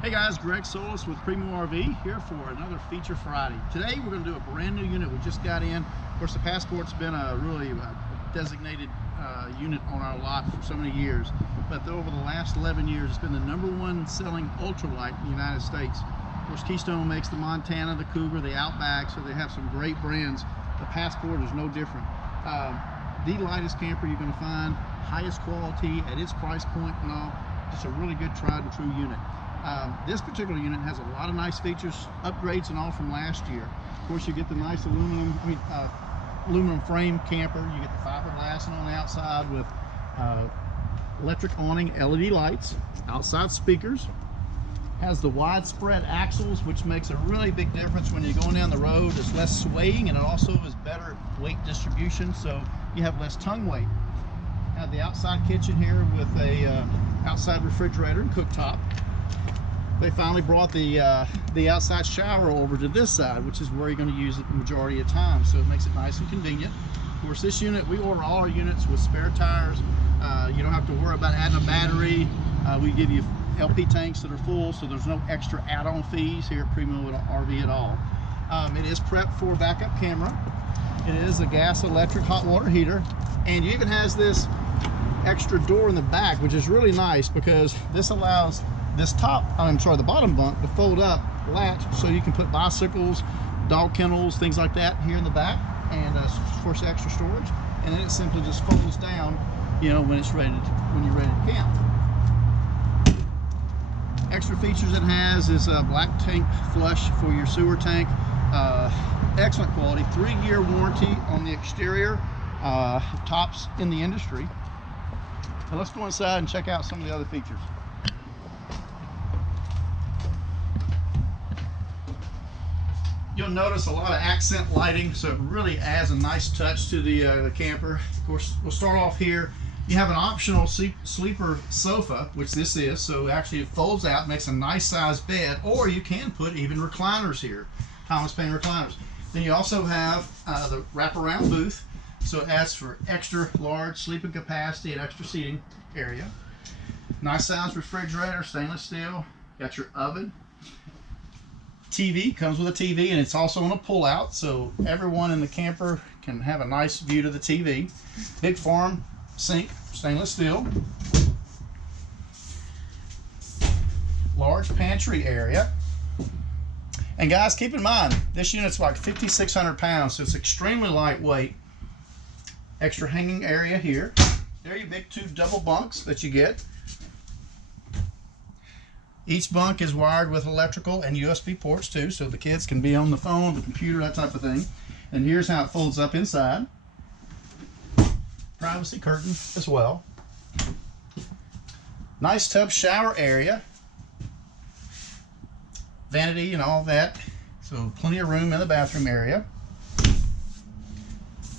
Hey guys, Greg Solis with Primo RV here for another Feature Friday. Today we're going to do a brand new unit we just got in. Of course, the Passport's been a really designated unit on our lot for so many years, but over the last 11 years it's been the #1 selling ultralight in the United States. Of course, Keystone makes the Montana, the Cougar, the Outback, so they have some great brands. The Passport is no different. The lightest camper you're going to find, highest quality at its price point and all. Just a really good tried and true unit. This particular unit has a lot of nice features, upgrades and all from last year. Of course, you get the nice aluminum frame camper. You get the fiberglass on the outside with electric awning, LED lights, outside speakers. Has the widespread axles, which makes a really big difference when you're going down the road. There's less swaying, and it also is better weight distribution, so you have less tongue weight. Have the outside kitchen here with a outside refrigerator and cooktop. They finally brought the outside shower over to this side, which is where you're going to use it the majority of the time, so it makes it nice and convenient. Of course, this unit, we order all our units with spare tires. You don't have to worry about adding a battery. We give you LP tanks that are full, so there's no extra add-on fees here at Primo RV at all. It is prepped for backup camera. It is a gas electric hot water heater, and it even has this extra door in the back, which is really nice because this allows this the bottom bunk to fold up, latch, so you can put bicycles, dog kennels, things like that here in the back, and for extra storage. And then it simply just folds down, you know, when you're ready to camp. Extra features it has is a black tank flush for your sewer tank. Excellent quality, 3-year warranty on the exterior, tops in the industry. Now let's go inside and check out some of the other features. You'll notice a lot of accent lighting, so it really adds a nice touch to the camper. Of course, we'll start off here. You have an optional sleeper sofa, which this is, so actually it folds out, makes a nice size bed, or you can put even recliners here, Thomas Paine recliners. Then you also have the wraparound booth, so it adds for extra large sleeping capacity and extra seating area. Nice size refrigerator, stainless steel. Got your oven. TV comes with a TV, and it's also on a pull-out, so everyone in the camper can have a nice view to the TV. Big farm sink, stainless steel. Large pantry area. And guys, keep in mind, this unit's like 5,600 pounds, so it's extremely lightweight. Extra hanging area here. There are your big 2 double bunks that you get. Each bunk is wired with electrical and USB ports too, so the kids can be on the phone, the computer, that type of thing. And here's how it folds up inside. Privacy curtain as well. Nice tub shower area. Vanity and all that. So plenty of room in the bathroom area.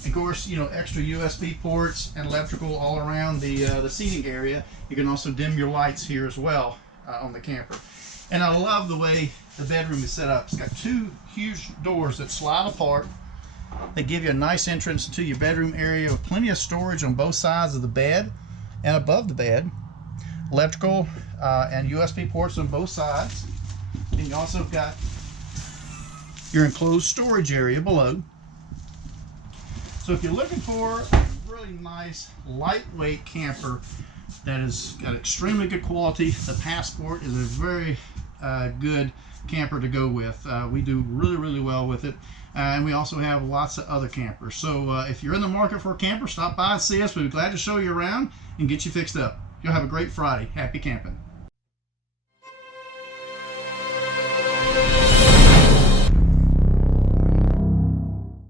Of course, you know, extra USB ports and electrical all around the seating area. You can also dim your lights here as well. On the camper. And I love the way the bedroom is set up. It's got 2 huge doors that slide apart. They give you a nice entrance to your bedroom area with plenty of storage on both sides of the bed and above the bed. Electrical and USB ports on both sides. And you also got your enclosed storage area below. So if you're looking for a really nice lightweight camper that has got extremely good quality, the Passport is a very good camper to go with. We do really well with it, and we also have lots of other campers. So if you're in the market for a camper, stop by and see us. We'll be glad to show you around and get you fixed up. You'll have a great Friday. Happy camping.